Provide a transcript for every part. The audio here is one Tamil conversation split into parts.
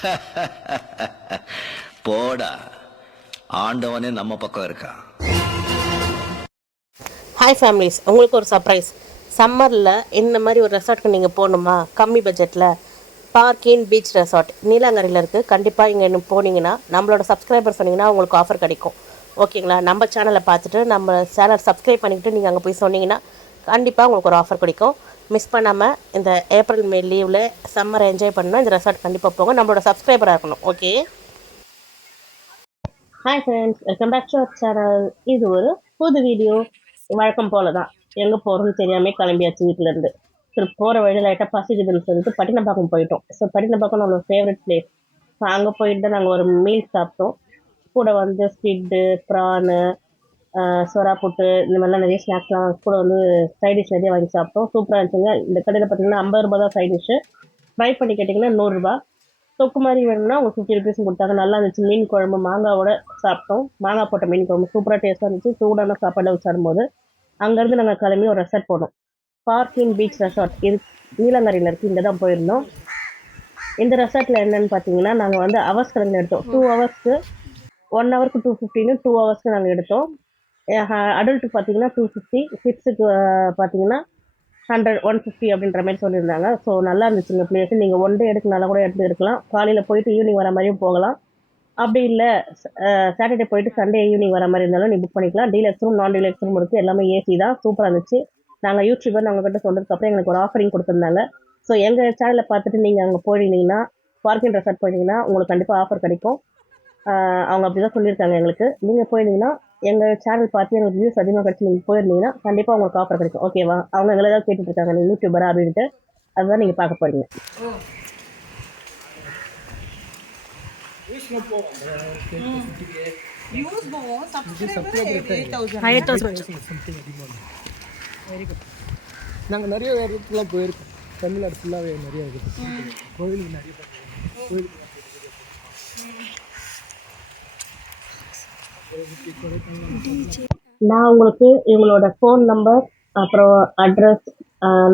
போடா. ஆண்டவனே நம்ம பக்கம் இருக்கான் ஹாய் ஃபேமிலிஸ் உங்களுக்கு ஒரு சர்ப்ரைஸ் சம்மரில் இந்த மாதிரி ஒரு ரெசார்ட்க்கு நீங்கள் போகணுமா? கம்மி பட்ஜெட்டில் பார்க்கின் பீச் ரெசார்ட் நீலாங்கரையில் இருக்குது கண்டிப்பாக இங்கே இன்னும் போனீங்கன்னா நம்மளோட சப்ஸ்கிரைபர் சொன்னீங்கன்னா உங்களுக்கு ஆஃபர் கிடைக்கும். ஓகேங்களா நம்ம சேனலை பார்த்துட்டு நம்ம சேனல் சப்ஸ்கிரைப் பண்ணிக்கிட்டு நீங்கள் அங்கே போய் சொன்னீங்கன்னா கண்டிப்பாக உங்களுக்கு ஒரு ஆஃபர் கிடைக்கும். மிஸ் பண்ணாமல் இந்த ஏப்ரல் மே லீவில் சம்மரை என்ஜாய் பண்ணால் இந்த ரெசார்ட் கண்டிப்பாக போங்க நம்மளோட சப்ஸ்கிரைபராக இருக்கணும். Okay hi friends welcome back to our channel இது ஒரு புது வீடியோ வழக்கம் போல தான் எங்கே போகிறோம்னு தெரியாமல் கிளம்பியாச்சு வீட்டிலேருந்து சரி போகிற வழியில் லைட்டாக பசிக்குதுன்னு சொல்லிட்டு பட்டினப்பாக்கம் போயிட்டோம். ஸோ பட்டினப்பாக்கம் நம்மளோட ஃபேவரட் பிளேஸ் ஸோ அங்கே போயிட்டு தான் நாங்கள் ஒரு மீல் சாப்பிட்டோம். கூட வந்து ஸ்கிட்டு ப்ரானு சொரா புட்டு இந்த மாதிரிலாம் நிறைய ஸ்நாக்ஸ்லாம் கூட வந்து சைட் டிஷ் நிறைய வாங்கி சாப்பிட்டோம். சூப்பராக இருந்துச்சுங்க. இந்த கடையில் பார்த்தீங்கன்னா ஐம்பது ரூபா தான் சைட் டிஷ்ஷு ஃப்ரை பண்ணி கேட்டிங்கன்னா நூறுரூபா தொக்கு மாதிரி வேணும்னா அவங்க ஃபிஃப்டி ருபீஸ் கொடுத்தாங்க. நல்லா இருந்துச்சு. மீன் குழம்பு மாங்காவோட சாப்பிட்டோம். மாங்காய் போட்ட மீன் குழம்பு சூப்பராக டேஸ்ட்டாக இருந்துச்சு. சூடான சாப்பாடு வச்சு அங்கேருந்து நாங்கள் கிளம்பி ஒரு ரெசார்ட் போனோம். பார்க்கிங் பீச் ரெசார்ட் இது நீலங்கரையில் இருக்குது இங்கே தான் போயிருந்தோம். இந்த ரெசார்ட்டில் என்னன்னு பார்த்தீங்கன்னா நாங்கள் வந்து அவர்ஸ் கணக்கில் எடுத்தோம். டூ ஹவர்ஸ்க்கு ஒன் ஹவருக்கு டூ ஃபிஃப்டின்னு டூ ஹவர்ஸ்க்கு நாங்கள் எடுத்தோம். அடல்ட்டுக்கு பார்த்தீங்கன்னா டூ ஃபிஃப்டி கிட்ஸுக்கு பார்த்தீங்கன்னா ஹண்ட்ரட் ஒன் ஃபிஃப்டி அப்படின்ற மாதிரி சொல்லியிருந்தாங்க. ஸோ நல்லா இருந்துச்சுங்க பிளேஸ் நீங்கள் ஒன் டே எடுக்கனால கூட எடுத்து எடுக்கலாம். காலையில் போயிட்டு ஈவினிங் வர மாதிரியும் போகலாம். அப்படி இல்லை சாட்டர்டே போயிட்டு சண்டே ஈவினிங் வர மாதிரி இருந்தாலும் நீ புக் பண்ணிக்கலாம். டீலக்ஸ் ரூம் நான் டீலக்ஸ் ரூம் இருக்குது எல்லாமே ஏசி தான். சூப்பராக இருந்துச்சு. நாங்கள் யூடியூபர் நாங்கள் கிட்ட சொன்னதுக்கப்புறம் எங்களுக்கு ஒரு ஆஃபரிங் கொடுத்துருந்தாங்க. ஸோ எங்கள் சேனலை பார்த்துட்டு நீங்கள் அங்கே போயிருந்தீங்கன்னா பார்க்கிங் ரெசார்ட் போயிருந்தீங்கன்னா உங்களுக்கு கண்டிப்பாக ஆஃபர் கிடைக்கும். அவங்க அப்படி தான் சொல்லியிருக்காங்க எங்களுக்கு. நீங்கள் போயிருந்தீங்கன்னா எங்கள் சேனல் பார்த்து எனக்கு வியூஸ் அதிகமாக கிடச்சி நீங்கள் போயிருந்தீங்கன்னா கண்டிப்பாக உங்களுக்கு ஆஃபர் கிடைக்கும். ஓகேவா அவங்க எங்களை தான் கேட்டுட்ருக்காங்க நீங்கள் யூடியூபரா அப்படின்ட்டு அதுதான் நீங்கள் பார்க்க போகிறீங்க நாங்கள் நிறைய இடத்துக்குலாம் போயிருக்கோம். தமிழ்நாடு ஃபுல்லாகவே நிறைய இருக்குது. கோவிலுக்கு நிறைய கோவிலுக்கு நான் உங்களுக்கு இவங்களோட ஃபோன் நம்பர் அப்புறம் அட்ரஸ்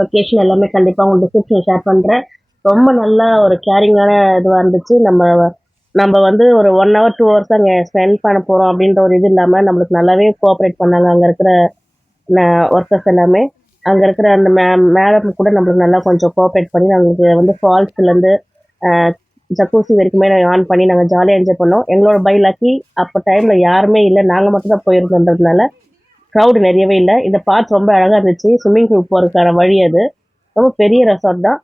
லொக்கேஷன் எல்லாமே கண்டிப்பாக உங்களுக்கு டிஸ்கிரிப்ஷன் ஷேர் பண்ணுறேன் ரொம்ப நல்லா ஒரு கேரிங்கான இதுவாக இருந்துச்சு. நம்ம நம்ம வந்து ஒரு ஒன் ஹவர் டூ ஹவர்ஸ் அங்கே ஸ்பெண்ட் பண்ண போகிறோம் அப்படின்ற ஒரு இது இல்லாமல் நம்மளுக்கு நல்லாவே கோஆப்ரேட் பண்ணாங்க. அங்கே இருக்கிற ஒர்க்கர்ஸ் எல்லாமே. அங்கே இருக்கிற அந்த மே மேடம் கூட நம்மளுக்கு நல்லா கொஞ்சம் கோஆப்ரேட் பண்ணி நம்மளுக்கு வந்து ஃபால்ஸ்லேருந்து ஜக்கூசி வரைக்குமே நாங்கள் ஆன் பண்ணி நாங்கள் ஜாலியாக என்ஜாய் பண்ணோம். எங்களோட பை லக்கி அப்போ டைமில் யாருமே இல்லை. நாங்கள் மட்டும் தான் போயிருந்தோன்றதுனால க்ரௌடு நிறையவே இல்லை. இந்த பார்க் ரொம்ப அழகாக இருந்துச்சு. ஸ்விம்மிங் பூல் போகிறதுக்கான வழி அது. ரொம்ப பெரிய ரெசார்ட் தான்.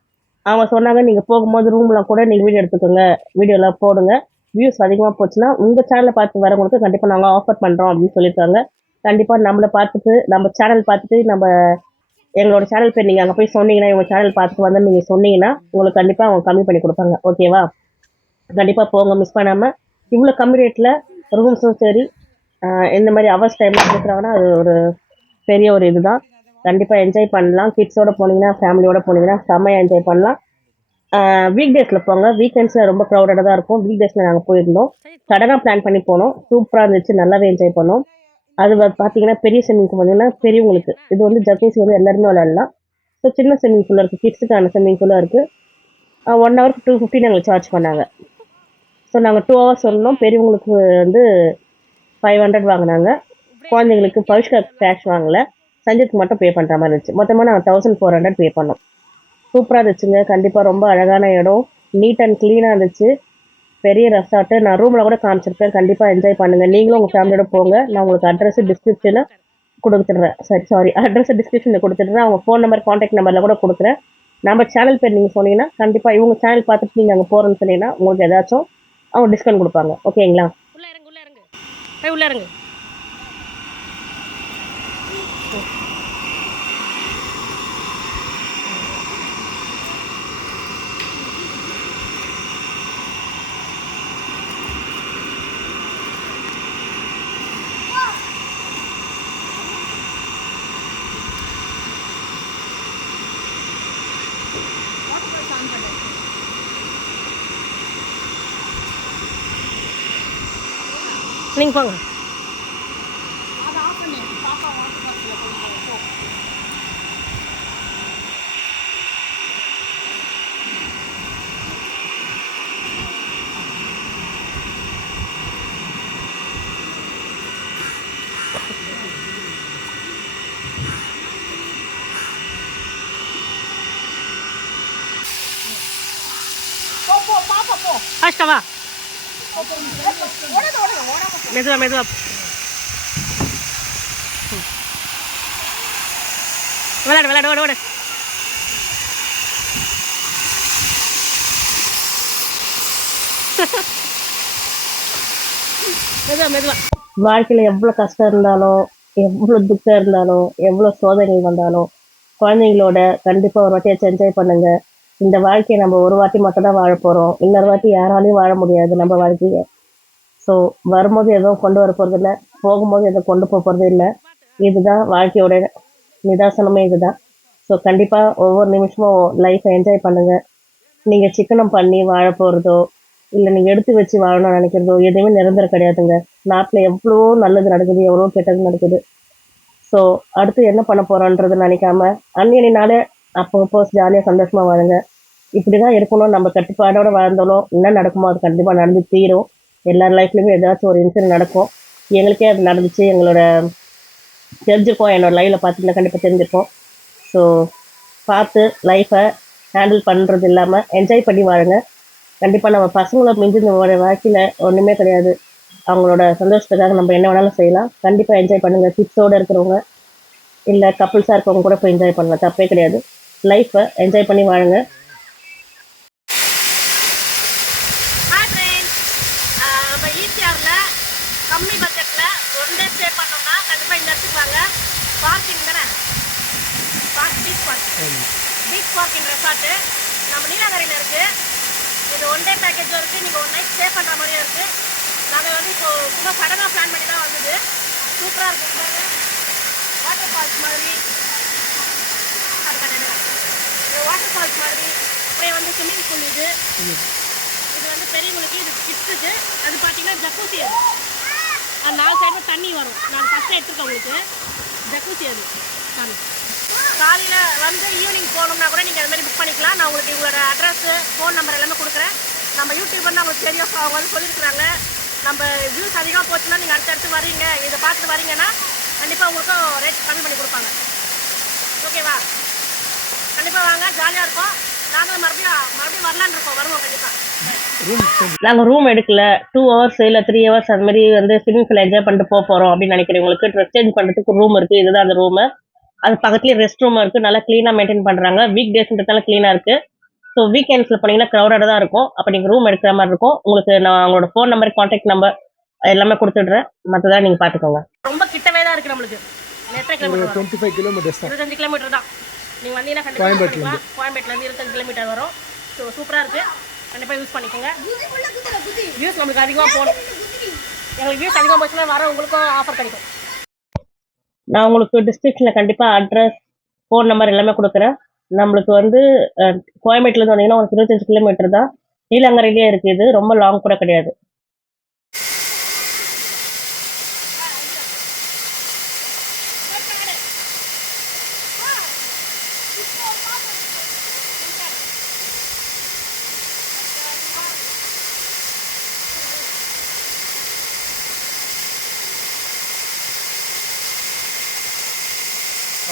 அவங்க சொன்னாங்க நீங்கள் போகும்போது ரூம்லாம் கூட நீங்கள் வீடியோ எடுத்துக்கோங்க. வீடியோலாம் போடுங்க. வியூஸ் அதிகமாக போச்சுன்னா உங்கள் சேனலை பார்த்து வரவங்களுக்கு கண்டிப்பாக நாங்கள் ஆஃபர் பண்ணுறோம் அப்படின்னு சொல்லியிருக்காங்க. கண்டிப்பாக நம்மளை பார்த்துட்டு நம்ம சேனல் பார்த்துட்டு நம்ம எங்களோட சேனல் பேர் நீங்கள் அங்கே போய் சொன்னீங்கன்னா இவங்க சேனல் பார்த்துட்டு வந்து நீங்கள் சொன்னீங்கன்னா உங்களுக்கு கண்டிப்பாக அவங்க கம்மி பண்ணி கொடுப்பாங்க. ஓகேவா கண்டிப்பாக போங்க மிஸ் பண்ணாமல் இவ்வளோ கம்மி ரேட்டில் ரூம்ஸும் சரி இந்த மாதிரி அவர்ஸ் டைமில் கொடுக்குறாங்கன்னா அது ஒரு பெரிய ஒரு இதுதான். கண்டிப்பாக என்ஜாய் பண்ணலாம். கிட்ஸோட போனீங்கன்னா ஃபேமிலியோட போனீங்கன்னா செம்மையாக என்ஜாய் பண்ணலாம். வீக் டேஸில் போங்க. வீக்கெண்ட்ஸில் ரொம்ப க்ரௌடடாக தான் இருக்கும். வீக் டேஸில் நாங்கள் போயிருந்தோம். சடனாக பிளான் பண்ணி போனோம். சூப்பராக இருந்துச்சு. நல்லாவே என்ஜாய் பண்ணோம். அது பார்த்தீங்கன்னா பெரிய ஸ்விம்மிங் பூல் பார்த்தீங்கன்னா பெரியவங்களுக்கு. இது வந்து ஜப்பீஸ் வந்து எல்லாருமே விளையாடலாம். ஸோ சின்ன ஸ்விம்மிங் பூலாக இருக்குது கிட்ஸுக்கான ஸ்விம்மிங் பூலாக இருக்குது ஒன் ஹவருக்கு டூ ஃபிஃப்டி நாங்கள் சார்ஜ் பண்ணாங்க. ஸோ நாங்கள் டூ ஹவர்ஸ் சொன்னோம். பெரியவங்களுக்கு வந்து ஃபைவ் ஹண்ட்ரட் வாங்கினாங்க. குழந்தைங்களுக்கு பவிஷ்கா கேஷ் வாங்கலை. சஞ்சித்துக்கு மட்டும் பே பண்ணுற மாதிரி இருந்துச்சு. மொத்தமாக நாங்கள் தௌசண்ட் ஃபோர் ஹண்ட்ரட் பே பண்ணோம். சூப்பராக இருந்துச்சுங்க. கண்டிப்பாக ரொம்ப அழகான இடம். நீட் அண்ட் க்ளீனாக இருந்துச்சு. பெரிய ரெசார்ட்டு நான் ரூமில் கூட காமிச்சிருப்பேன். கண்டிப்பாக என்ஜாய் பண்ணுங்கள் நீங்களும் உங்கள் ஃபேமிலியோட போங்க. நான் உங்களுக்கு அட்ரஸ் டிஸ்கிரிப்ஷனை கொடுத்துட்றேன். சரி சாரி அட்ரஸ் டிஸ்கிரிப்ஷனில் கொடுத்துட்றேன். அவங்க ஃபோன் நம்பர் காண்டாக்ட் நம்பரில் கூட கொடுக்குறேன். நம்ம சேனல் பேர் நீங்கள் சொன்னீங்கன்னா கண்டிப்பாக இவங்க சேனல் பார்த்துட்டு நீங்கள் அங்கே போகிறேன்னு சொன்னீங்கன்னா உங்களுக்கு ஏதாச்சும் அவங்க டிஸ்கவுண்ட் கொடுப்பாங்க. ஓகேங்களா உள்ள இறங்கு உள்ள இறங்கு. உள்ளே இறங்கு. 情况。拿八百呢，拿八百，我直接给你报。多报八百多，还什么？மெதுவா மெதுவா. விளாடு விளாடு ஓடு ஓடு மெதுவா மெதுவா. வாழ்க்கையில் எவ்வளோ கஷ்டம் இருந்தாலும் எவ்வளோ துக்கம் இருந்தாலும் எவ்வளோ சோதனைகள் வந்தாலும் குழந்தைங்களோட கண்டிப்பாக ஒரு வாட்டியாச்சும் என்ஜாய் பண்ணுங்க. இந்த வாழ்க்கையை நம்ம ஒரு வாட்டி மட்டும் தான் வாழ போகிறோம் இன்னொரு வாட்டி யாராலையும் வாழ முடியாது நம்ம வாழ்க்கையை. ஸோ வரும்போது எதுவும் கொண்டு வர போகிறது இல்லை. போகும்போது எதுவும் கொண்டு போக போகிறது இல்லை. இதுதான் வாழ்க்கையோட நிதாசனமே இதுதான். ஸோ கண்டிப்பாக ஒவ்வொரு நிமிஷமும் லைஃப்பை என்ஜாய் பண்ணுங்கள் நீங்கள் சிக்கனம் பண்ணி வாழ போகிறதோ இல்லை நீங்கள் எடுத்து வச்சு வாழணும்னு நினைக்கிறதோ எதுவுமே நிரந்தரம் கிடையாதுங்க. நாட்டில் எவ்வளோ நல்லது நடக்குது எவ்வளோ கெட்டது நடக்குது. ஸோ அடுத்து என்ன பண்ண போகிறோன்றது நினைக்காம அந்நியனாலே அப்பப்போ ஜாலியாக சந்தோஷமாக வாழுங்க. இப்படி தான் இருக்கணும். நம்ம கட்டுப்பாடோட வாழ்ந்தாலும் என்ன நடக்குமோ அது கண்டிப்பாக நடந்து தீரும். எல்லார் லைஃப்லையுமே ஏதாச்சும் ஒரு இன்சிடென்ட் நடக்கும். எங்களுக்கே அது நடந்துச்சு. எங்களோட தெரிஞ்சிருக்கோம் என்னோடய லைஃப்பில் பார்த்துட்டு கண்டிப்பாக தெரிஞ்சிருக்கோம் ஸோ பார்த்து லைஃப்பை ஹேண்டில் பண்ணுறது இல்லாமல் என்ஜாய் பண்ணி வாழுங்க. கண்டிப்பாக நம்ம பசங்களை மிஞ்சி நம்மளோட வாழ்க்கையில் ஒன்றுமே கிடையாது. அவங்களோட சந்தோஷத்துக்காக நம்ம என்ன வேணாலும் செய்யலாம். கண்டிப்பாக என்ஜாய் பண்ணுங்கள் கிட்ஸோடு இருக்கிறவங்க இல்லை கப்புள்ஸாக இருக்கவங்க கூட போய் என்ஜாய் பண்ணலாம். தப்பே கிடையாது. லைஃப்பை என்ஜாய் பண்ணி வாழுங்க ஹாய் ஃப்ரெண்ட்ஸ் நம்ம ஈசிஆரில் கம்மி பட்ஜெட்டில் ஒன் டே ஸ்டே பண்ணோம்னா வாங்க பார்க்கிங் தானே? Park beach park beach parking resort நம்ம நீலாங்கரையில் இருக்குது இது ஒன் டே பேக்கேஜும் இருக்குது நீங்கள் ஒன் நைட் ஸ்டே பண்ணுற மாதிரியும் இருக்குது நாங்கள் வந்து இப்போ ரொம்ப சடனாக பிளான் பண்ணி தான் வந்தது. சூப்பராக இருக்குது வாட்டர் ஃபால்ஸ் மாதிரி. வாட்டர் ஃபால்ஸ் மாதிரி. அப்படியே வந்து ஸ்விம்மிங் பூல் இது. இது வந்து பெரியவங்களுக்கு இது கிட்ஸுக்கு அது பார்த்தீங்கன்னா ஜக்கூசி அது. அந்த நாலு சைடும் தண்ணி வரும். நான் ஃபஸ்ட்டு எடுத்துருக்கேன் உங்களுக்கு. ஜக்கூசி அது. காலையில் வந்து ஈவினிங் போகணும்னா கூட நீங்கள் அது மாதிரி புக் பண்ணிக்கலாம். நான் உங்களுக்கு உங்களோட அட்ரஸ்ஸு ஃபோன் நம்பர் எல்லாமே கொடுக்குறேன். நம்ம யூடியூபர் அவங்களுக்கு தெரியும். அவங்க வந்து சொல்லியிருக்கிறாங்க. நம்ம வியூஸ் அதிகமாக போச்சுன்னா நீங்கள் அடுத்தடுத்து வரீங்க. இதை பார்த்துட்டு வரீங்கன்னா கண்டிப்பாக உங்களுக்கும் ரேட் கம்மி பண்ணி கொடுப்பாங்க. ஓகேவா கண்டிப்பாக வாங்க. ஜாலியாக இருக்கும். நாங்களும் மறுபடியும் மறுபடியும் வரலான்னு இருக்கோம். வருவோம் கண்டிப்பாக ரூம் நாங்கள் ரூம் எடுக்கல. டூ ஹவர்ஸ் இல்லை த்ரீ ஹவர்ஸ் அது மாதிரி வந்து ஸ்விம்மிங் பூல் என்ஜாய் பண்ணிட்டு போக போகிறோம் அப்படின்னு நினைக்கிறவங்களுக்கு ட்ரெஸ் சேஞ்ச் பண்ணுறதுக்கு ரூம் இருக்குது இதுதான் அந்த ரூமு அது பக்கத்துலேயே ரெஸ்ட் ரூம் இருக்குது நல்லா க்ளீனாக மெயின்டைன் பண்ணுறாங்க வீக் டேஸ்ன்றதால க்ளீனாக இருக்குது ஸோ வீக்கெண்ட்ஸில் போனீங்கன்னா க்ரௌடடாக தான் இருக்கும். அப்போ நீங்கள் ரூம் எடுக்கிற மாதிரி இருக்கும். உங்களுக்கு நான் அவங்களோட ஃபோன் நம்பர் காண்டாக்ட் நம்பர் எல்லாமே கொடுத்துட்றேன். மற்றதான் நீங்கள் பார்த்துக்கோங்க ரொம்ப கிட்டவே தான் இருக்குது நம்மளுக்கு. எத்தனை கிலோமீட்டர் வரும் டுவெண்ட்டி ஃபைவ் கிலோமீட்டர்ஸ் இருபத்தஞ்சு கிலோமீட்டர் தான். நீங்கள் வந்தீங்கன்னா கண்டிப்பாக கோயம்பேட்டிலேருந்து இருபத்தஞ்சு கிலோமீட்டர் வரும். ஸோ சூப்பராக இருக்குது கண்டிப்பாக யூஸ் பண்ணிக்கோங்க. வியூஸ் நம்மளுக்கு அதிகமாக போகணும் எங்களுக்கு வியூஸ் அதிகமாக போச்சுன்னா வர உங்களுக்கும் ஆஃபர் கிடைக்கும். நான் உங்களுக்கு டிஸ்கிரிப்ஷனில் கண்டிப்பாக அட்ரஸ் ஃபோன் நம்பர் எல்லாமே கொடுக்குறேன். நம்மளுக்கு வந்து கோயம்பேட்டிலேருந்து வந்தீங்கன்னா உங்களுக்கு இருபத்தஞ்சு கிலோமீட்டர் தான். நீலங்கரையிலே இருக்குது இது. ரொம்ப லாங் கூட கிடையாது.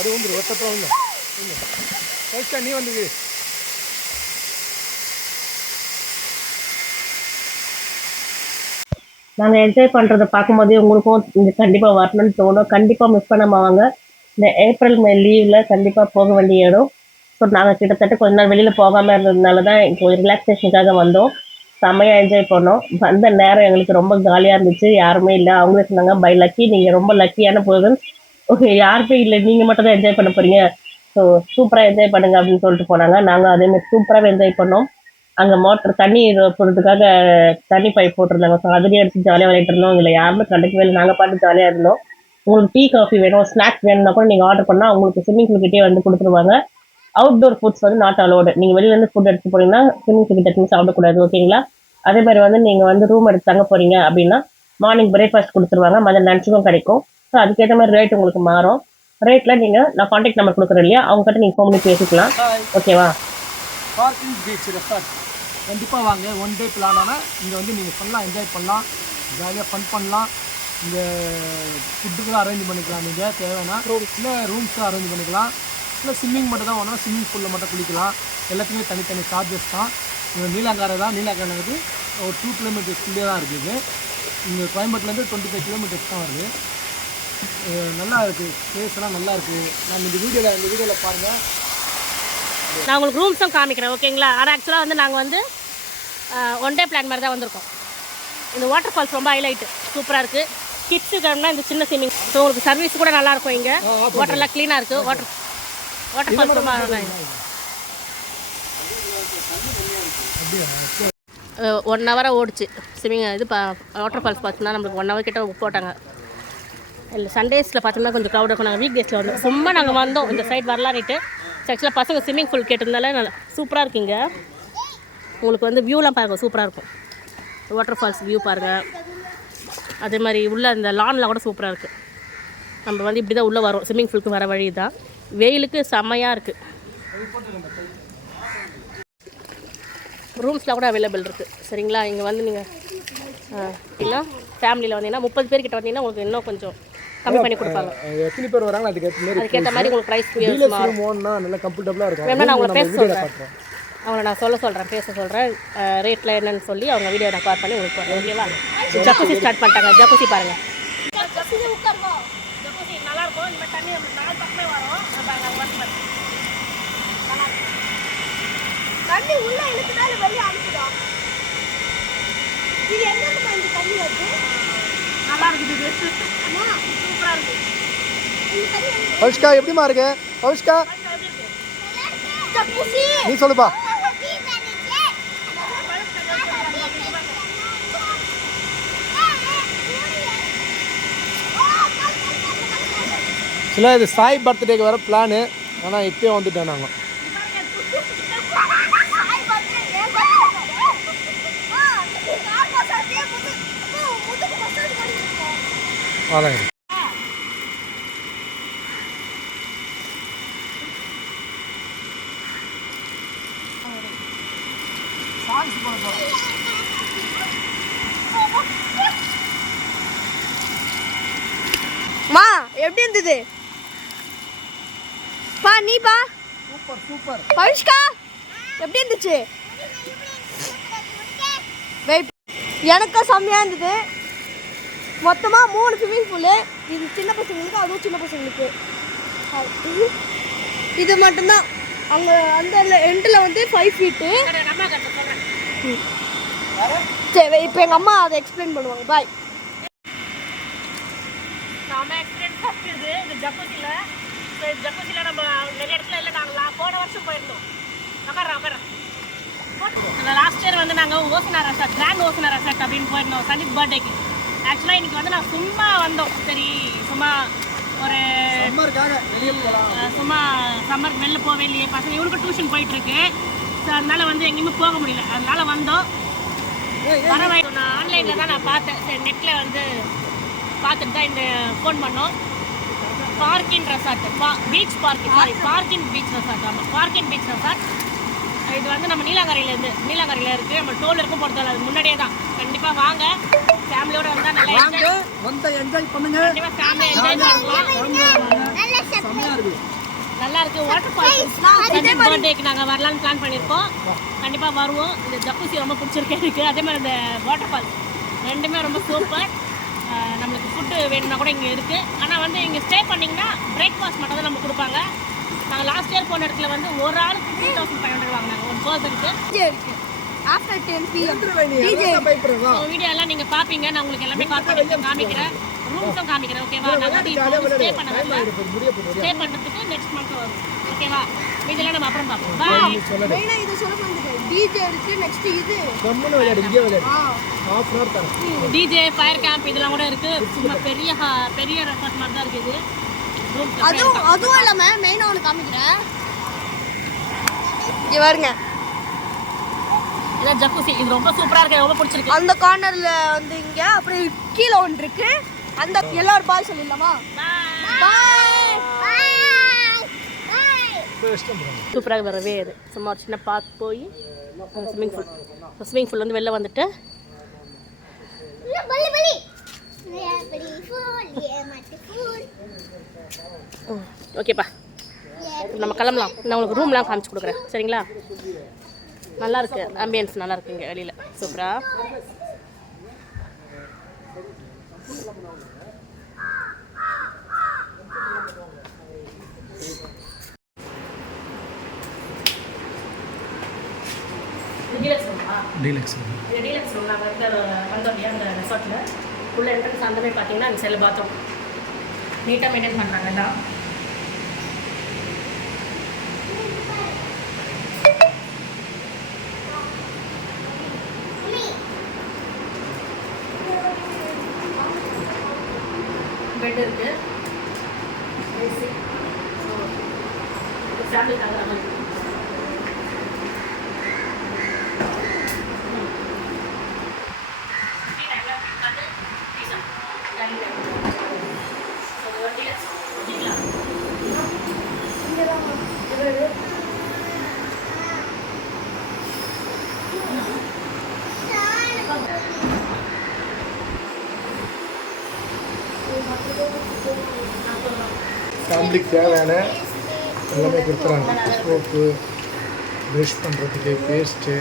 அது வந்து ஒத்தப்பறம் இல்லை கழிச்சா நீ வந்து நாங்கள் என்ஜாய் பண்ணுறத பார்க்கும்போதே உங்களுக்கும் இங்கே கண்டிப்பாக வரணும்னு தோணும். கண்டிப்பாக மிஸ் பண்ணாம வாங்க. இந்த ஏப்ரல் மே லீவில் கண்டிப்பாக போக வேண்டிய இடம். ஸோ நாங்கள் கிட்டத்தட்ட கொஞ்ச நாள் வெளியில் போகாமல் இருந்ததுனால தான் இப்போ ரிலாக்ஸேஷனுக்காக வந்தோம். செம்மையாக என்ஜாய் பண்ணோம். வந்த நேரம் எங்களுக்கு ரொம்ப காலியாக இருந்துச்சு. யாருமே இல்லை. அவங்களே சொன்னாங்க பை லக்கி நீங்கள் ரொம்ப லக்கியான போகுதுன்னு ஓகே யாருமே இல்லை. நீங்கள் மட்டும் தான் என்ஜாய் பண்ண போகிறீங்க ஸோ சூப்பராக என்ஜாய் பண்ணுங்க அப்படின்னு சொல்லிட்டு போனாங்க. நாங்கள் அதேமாதிரி சூப்பராக என்ஜாய் பண்ணோம். அங்கே மோட்டர் தண்ணி போடுறதுக்காக தண்ணி பைப் போட்டிருந்தாங்க. ஸோ அதுலேயே அடிச்சு ஜாலியாக விளையாட்டு இருந்தோம். இல்லை யாருமே கண்டுக்கவே இல்லை. நாங்கள் பாட்டு ஜாலியாக இருந்தோம். உங்களுக்கு டீ காஃபி வேணும் ஸ்நாக்ஸ் வேணும்னா கூட நீங்கள் ஆர்டர் பண்ணால் உங்களுக்கு ஸ்விம்மிங் பூல் கிட்டே வந்து கொடுத்துருவாங்க. அவுட்டோர் ஃபுட்ஸ் வந்து நாட் அலோடு நீங்கள் வெளியிலேருந்து ஃபுட் எடுத்து போனீங்கன்னா ஸ்விம்மிங் பூல் கிட்ட எதுவுமே சாப்பிடக்கூடாது ஓகேங்களா அதே மாதிரி வந்து நீங்கள் வந்து ரூம் எடுத்து தங்க போகிறீங்க அப்படின்னா மார்னிங் பிரேக்ஃபாஸ்ட் கொடுத்துருவாங்க. மதியம் லஞ்சுக்கும் கிடைக்கும். ஸோ அதுக்கேற்ற மாதிரி ரேட் உங்களுக்கு மாறும். ரேட்டில் நீங்கள் நான் காண்டாக்ட் நம்பர் கொடுக்குறேன் இல்லையா? அவங்ககிட்ட நீங்கள் ஃபோன் பண்ணி பேசிக்கலாம். ஓகேவா பார்க்கிங் பீச் ரெசார்ட் கண்டிப்பாக வாங்க. ஒன் டே பிளான் ஆனால் இங்கே வந்து நீங்கள் ஃபுல்லாக என்ஜாய் பண்ணலாம். ஜாலியாக ஃபன் பண்ணலாம். இங்கே ஃபுட்டுக்கெல்லாம் அரேஞ்ச் பண்ணிக்கலாம் நீங்கள் தேவைன்னா இல்லை ரூம்ஸும் அரேஞ்ச் பண்ணிக்கலாம். இல்லை ஸ்விம்மிங் மட்டும் தான் வேணும் ஸ்விம்மிங் பூலில் மட்டும் குளிக்கலாம். எல்லாத்துக்குமே தனித்தனி சார்ஜஸ் தான். நீலாங்காரை தான். நீலாங்காரை வந்து ஒரு டூ கிலோமீட்டர்ஸ்க்குள்ளே தான் இருக்குது. இங்கே கோயம்பேட்டிலேருந்து டுவெண்ட்டி ஃபைவ் கிலோமீட்டர்ஸ் தான் வருது. நல்லா இருக்குது ஸ்பேஸ்லாம் நல்லா இருக்குது நம்ம இந்த வீடியோவில் இந்த வீடியோவில் பாருங்கள் நான் உங்களுக்கு ரூம்ஸும் காமிக்கிறேன் ஓகேங்களா ஆனால் ஆக்சுவலாக வந்து நாங்கள் வந்து ஒன் டே பிளான் மாதிரி தான் வந்திருக்கோம். இந்த வாட்டர் ஃபால்ஸ் ரொம்ப ஹைலைட்டு சூப்பராக இருக்குது கிட்ஸுக்குனா இந்த சின்ன ஸ்விம்மிங் ஸோ உங்களுக்கு சர்வீஸ் கூட நல்லா இருக்கும் இங்கே. வாட்டர்லாம் க்ளீனாக இருக்குது வாட்டர் வாட்டர் ஃபால்ஸ் ரொம்ப. ஒன் ஹவராக ஓடிச்சு. ஸ்விம்மிங் இது வாட்டர் ஃபால்ஸ் பார்த்தீங்கன்னா நம்மளுக்கு ஒன் ஹவர் கிட்ட போட்டாங்க. இல்லை சண்டேஸில் பார்த்தோம்னா கொஞ்சம் க்ரௌட் இருக்கும். நாங்கள் வீக் டேஸில் வந்தோம். சும்மா நாங்கள் வந்தோம். இந்த சைட் வரலான்ட்டு ஆக்சுவலாக பசங்க ஸ்விம்மிங் பூல் கேட்டிருந்தால நல்லா சூப்பராக இருக்குங்க உங்களுக்கு வந்து வியூலாம் பாருங்கள் சூப்பராக இருக்கும். வாட்டர் ஃபால்ஸ் வியூ பாருங்கள் அதே மாதிரி உள்ளே அந்த லான்லாம் கூட சூப்பராக இருக்குது நம்ம வந்து இப்படி தான் உள்ளே வரோம். ஸ்விம்மிங் பூலுக்கு வர வழி தான் வெயிலுக்கு செம்மையாக இருக்குது ரூம்ஸ்லாம் கூட அவைலபிள் இருக்குது சரிங்களா? இங்கே வந்து நீங்கள் ஃபேமிலியில் வந்தீங்கன்னா முப்பது பேர்கிட்ட வந்தீங்கன்னா உங்களுக்கு இன்னும் கொஞ்சம் கம்மி பண்ணி கொடுப்பாங்க. எத்தனை பேர் வராங்க அதுக்கு ஏற்ற மாதிரி அதுக்கேற்ற மாதிரி உங்களுக்கு ப்ரைஸ் டீலர்ஸ் ரூம் ஓன்னா நல்லா கம்ஃபர்டபுளாக இருக்கும். வேணா நான் உங்களை நம்ம பேச சொல்கிறேன் அவங்கள நான் சொல்ல சொல்கிறேன் பேச சொல்கிறேன் ரேட்டில் என்னன்னு சொல்லி அவங்க வீடியோ நான் கால் பண்ணி உங்களுக்கு போடுறேன். ஓகேவா ஜக்குசி ஸ்டார்ட் பண்ணிட்டாங்க. ஜக்குசி பாருங்க. ஜக்குசி நல்லா இருக்கும் இந்த மாதிரி தண்ணி நாலு பக்கமே வரும் தண்ணி உள்ள இழுத்துனால வெளியே அனுப்பிடும் இது எங்க இருந்து இந்த தண்ணி வருது? நல்லா இருக்குது இது. சூப்பராக இருக்குது இந்த தண்ணி எங்க- பவிஷ்கா எப்படிமா இருக்கு? பவிஷ்கா? தப்புசி. நீ சொல்லுப்பா. சில இது சாய் பர்த்டேக்கு வர பிளானு ஆனால் இப்போயே வந்துட்டோம் நாங்கள் வாங்க மா எப்படி இருந்தது? பா நீ பா. Super super. பவிஷ்கா எப்படி இருந்துச்சு? வெயிட் எனக்கும் செம்மையாக இருந்தது. மொத்தமாக மூணு ஸ்விம்மிங் பூலு இது சின்ன பசங்களுக்கு அதுவும் சின்ன பசங்களுக்கு. இது இது மட்டும்தான். அங்கே அந்த எண்டில் வந்து ஃபைவ் ஃபீட்டு அம்மா சரி இப்போ எங்கள் அம்மா அதை எக்ஸ்பிளைன் பண்ணுவாங்க. பாய் செம்ம எக்ஸ்பீரியன்ஸாக இருக்குது இந்த ஜக்குசியில் ஸோ நம்ம நிறைய இடத்துல இல்லை நாங்கள் போன வருஷம் போயிருந்தோம். உட்கார உட்கார லாஸ்ட் இயர் வந்து நாங்கள் ஓசனா ரெசார்ட் கிராண்ட் ஓசனா ரெசார்ட் அப்படின்னு போயிருந்தோம் சண்டித் பர்த்டேக்கு ஆக்சுவலாக இன்னைக்கு வந்து நான் சும்மா வந்தோம். சரி சும்மா ஒரு சும்மா சம்மருக்கு வெளில போகவே இல்லையே. பசங்க இவனுக்கு டியூஷன் போயிட்டு இருக்கு ஸோ அதனால வந்து எங்கேயுமே போக முடியல. அதனால வந்தோம். வழி நான் ஆன்லைனில் தான் நான் பார்த்தேன். சரி நெட்டில் வந்து பார்த்துட்டு தான் இந்த ஃபோன் பண்ணோம். பார்க்கின் ரெசார்ட் பா beach parking sorry Parkin beach resort ஆமாம் பார்க்கின் பீச் ரெசார்ட் இது வந்து நம்ம நீலாங்கரையிலேருந்து நீலாங்கரையில் இருக்குது நம்ம டோல் இருக்கும் பொறுத்தவரை அது முன்னாடியே தான். கண்டிப்பாக வாங்க. ஃபேமிலியோட வந்தால் நல்லா என்ஜாய் வந்து என்ஜாய் பண்ணுங்க. கண்டிப்பாக ஃபேமிலி என்ஜாய் பண்ணலாம் இருக்குது நல்லா இருக்கு. வாட்டர் ஃபால்ஸ் பர்த்டேக்கு நாங்கள் வரலான்னு பிளான் பண்ணியிருக்கோம். கண்டிப்பாக வருவோம். இந்த ஜக்குசி ரொம்ப பிடிச்சிருக்கு எனக்கு. அதே மாதிரி இந்த வாட்டர் ஃபால்ஸ் ரெண்டுமே ரொம்ப சூப்பர் நம்மளுக்கு ஃபுட்டு வேணும்னா கூட இங்கே இருக்குது ஆனால் வந்து இங்கே ஸ்டே பண்ணிங்கன்னா பிரேக்ஃபாஸ்ட் மட்டும் தான் நம்ம கொடுப்பாங்க. நாங்கள் லாஸ்ட் இயர் போன இடத்துல வந்து ஒரு ஆளுக்கு த்ரீ தௌசண்ட் ஃபைவ் ஹண்ட்ரட் வாங்கினாங்க. ஒரு பர்சனுக்கு டிஜே இருக்கு after ten PM so video எல்லாம் நீங்கள் பார்ப்பீங்க நான் உங்களுக்கு எல்லாமே பண்ணி காமிக்கிறேன். ரூம்ஸும் காமிக்கிறேன். ஓகேவா நான் வந்து இப்போ ஸ்டே பண்ண வரல ஸ்டே பண்ணுறதுக்கு நெக்ஸ்ட் மந்த் வரும். ஓகேவா இதெல்லாம் நம்ம அப்புறம் பார்ப்போம் பாய் மெயினாக இது சொல்ல வந்துட்டு டிஜே இருக்கு நெக்ஸ்ட் இது. கம்முன்னு விளையாடு இங்கே விளையாடு. ஹாஃப் ஹவர் தரேன். டிஜே ஃபயர் கேம்ப் இதெல்லாம் கூட இருக்கு. சும்மா பெரிய பெரிய ரெசார்ட் மாதிரி தான் இருக்குது. ரூம் அதுவும் அதுவும் இல்லாம மெயினா ஒன்று காமிக்கிறேன். இங்க பாருங்க. இதான் ஜக்குசி இது ரொம்ப சூப்பரா இருக்கு. ரொம்ப பிடிச்சிருக்கு. அந்த கார்னர்ல வந்து இங்க அப்புறம் கீழே ஒன்று இருக்கு. அந்த எல்லாரும் பாய் சொல்லிடலாமா? பாய் சூப்பராக வரவே அது சும்மா ஒரு சின்ன பார்க் போய் ஸ்விம்மிங் பூல் ஸ்விம்மிங் பூல் வந்து வெளில வந்துட்டு ஓகேப்பா நம்ம கிளம்பலாம். நான் உங்களுக்கு ரூம்லாம் காமிச்சு கொடுக்குறேன். சரிங்களா? நல்லா இருக்கு ஆம்பியன்ஸ் நல்லா இருக்கு இங்கே வெளியில். சூப்பரா டீலக்ஸ். ரூமா டீலக்ஸ் ரூம் நாங்கள் வந்து வந்தோம் இல்லையா அந்த ரெசார்ட்டில் உள்ள என்ட்ரன்ஸ் அந்த மாதிரி பார்த்தீங்கன்னா அந்த செல்லு பாத்ரூம் நீட்டாக மெயின்டைன் பண்ணுறாங்க எல்லாம். இருக்குது ஃபேமிலிக்கு தேவையான எல்லாமே கொடுத்துறாங்க. சோப்பு ப்ரஷ் பண்ணுறதுக்கு பேஸ்ட்டு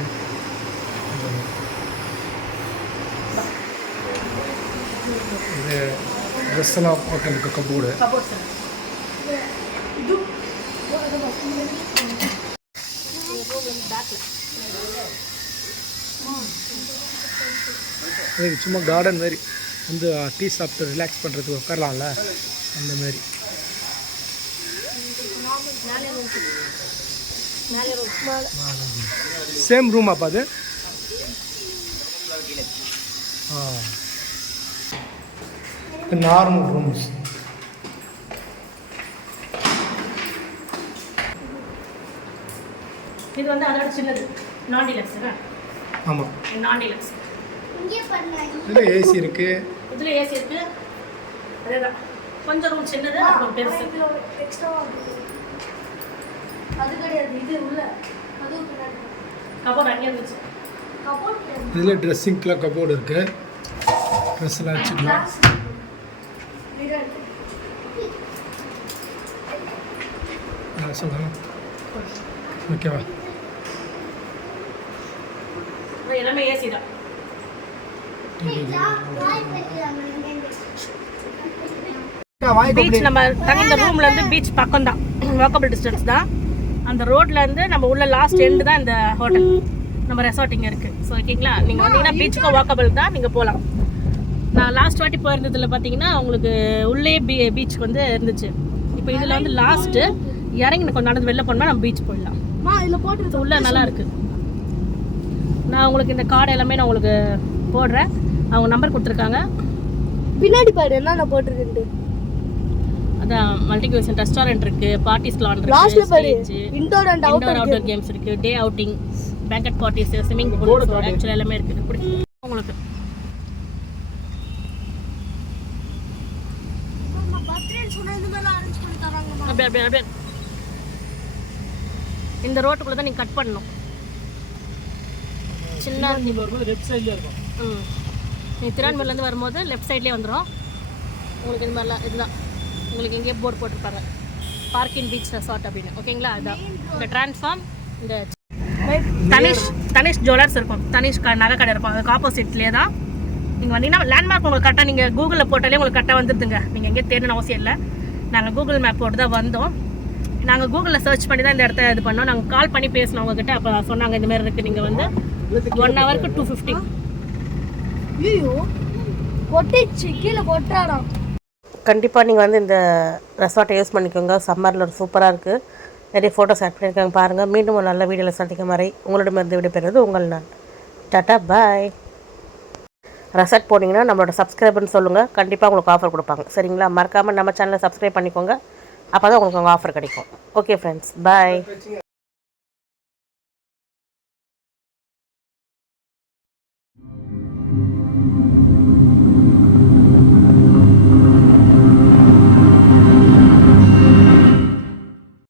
இது ட்ரெஸ் எல்லாம் போட்டதுக்கு கப்போர்டு சும்மா கார்டன் மாதிரி. வந்து டீ சாப்பிட்டு ரிலாக்ஸ் பண்ணுறதுக்கு உட்காரலாம்ல? அந்த மாதிரி. சேம் ரூம் அப்பா அது? நார்மல் ரூம்ஸ் இது வந்து அதோட சின்னது. நான் டீலக்ஸ் ஆமாம் நான் டீலக்ஸ் இதில் ஏசி இருக்குது இதில் ஏசி இருக்கு. அதேதான். கொஞ்சம் ரூம் சின்னது அப்புறம் பெருசு. அது கிடையாது இது உள்ள. அதுவும் பின்னாடி. கபோர்ட் அங்கேயே இருந்துச்சு. கபோர்ட் இதில் ட்ரெஸ்ஸிங்க்கெலாம் கபோர்டு இருக்குது ட்ரெஸ் எல்லாம் வச்சுக்கலாம். ஆ, சொல்லுங்க. ஓகேவா எல்லாமே ஏசி தான். பீச் நம்ம தங்குந்த ரூம்ல இருந்து பீச் பக்கம் தான் வாக்கபிள் டிஸ்டன்ஸ் தான். அந்த ரோட்ல இருந்து நம்ம உள்ள லாஸ்ட் எண்டு தான் இந்த ஹோட்டல் நம்ம ரெசார்ட் இங்க இருக்கு. ஸோ ஓகேங்களா நீங்க வந்தீங்கன்னா பீச்சுக்கும் வாக்கபிள் தான். நீங்க போகலாம் நான் லாஸ்ட் வாட்டி போயிருந்ததுல பார்த்தீங்கன்னா உங்களுக்கு உள்ளே பீ பீச் வந்து இருந்துச்சு. இப்போ இதில் வந்து லாஸ்ட்டு இறங்கி கொஞ்சம் நடந்து வெளில போனோம்னா நம்ம பீச் போயிடலாம். இதில் போட்டு உள்ள நல்லா இருக்கு. நான் உங்களுக்கு இந்த கார்டு எல்லாமே நான் உங்களுக்கு போடுறேன். அவங்க நம்பர் கொடுத்துருக்காங்க. பின்னாடி பாரு என்னென்ன போட்டிருக்குன்ட்டு. அதான் மல்டிகுவேஷன் ரெஸ்டாரண்ட் இருக்கு பார்ட்டிஸ் லான் இருக்கு stage indoor and outdoor outdoor games இருக்கு day outing banquet parties swimming pool ஆக்சுவலாக எல்லாமே இருக்கு. பிடிக்கும் உங்களுக்கு. அப்படியே அப்படியே அப்படியே. இந்த ரோட்டுக்குள்ள தான் நீங்க கட் பண்ணணும். சின்ன லெஃப்ட் சைட்லேயே இருக்கும். ம். நீ திருவான்மூர்லேருந்து வரும்போது லெஃப்ட் சைட்லேயே வந்துடும் உங்களுக்கு இந்த மாதிரிலாம் இதுதான். உங்களுக்கு இங்கேயே போர்டு போட்டிருப்பாங்க. பார்க்கிங் பீச் ரெசார்ட் அப்படின்னு. ஓகேங்களா அதுதான் இந்த டிரான்ஸ்ஃபார்ம் இந்த தனிஷ் தனிஷ் ஜுவல்லர்ஸ் இருக்கும். தனிஷ் க நகை கடை இருக்கும். அதுக்கு ஆப்போசிட்லேயே தான். நீங்கள் வந்தீங்கன்னா லேண்ட்மார்க் உங்களுக்கு கரெக்டாக நீங்கள் கூகுளில் போட்டாலே உங்களுக்கு கரெக்டாக வந்துருதுங்க. நீங்கள் எங்கேயும் தேடணும்னு அவசியம் இல்லை. நாங்கள் கூகுள் மேப் போட்டு தான் வந்தோம். நாங்கள் கூகுளில் சர்ச் பண்ணி தான் இந்த இடத்த இது பண்ணோம். நாங்கள் கால் பண்ணி பேசினோம் உங்ககிட்ட. அப்போ சொன்னாங்க இந்த மாதிரி இருக்குது நீங்கள் வந்து ஒன் ஹவருக்கு டூ ஃபிஃப்டி ஐயோ கொட்டிச்சு கீழே கொட்டாடாம் கண்டிப்பாக நீங்கள் வந்து இந்த ரெசார்ட்டை யூஸ் பண்ணிக்கோங்க. சம்மரில் சூப்பராக இருக்குது நிறைய ஃபோட்டோஸ் ஆட் பண்ணியிருக்காங்க பாருங்கள் மீண்டும் ஒரு நல்ல வீடியோவில் சந்திக்கும் வரை உங்களிடமிருந்து விடைபெறுவது உங்கள் நான். டாட்டா பாய் ரெசார்ட் போனீங்கன்னா நம்மளோட சப்ஸ்கிரைபர்னு சொல்லுங்கள் கண்டிப்பாக உங்களுக்கு ஆஃபர் கொடுப்பாங்க. சரிங்களா? மறக்காமல் நம்ம சேனலை சப்ஸ்கிரைப் பண்ணிக்கோங்க. அப்போ தான் உங்களுக்கு உங்கள் ஆஃபர் கிடைக்கும். Okay friends bye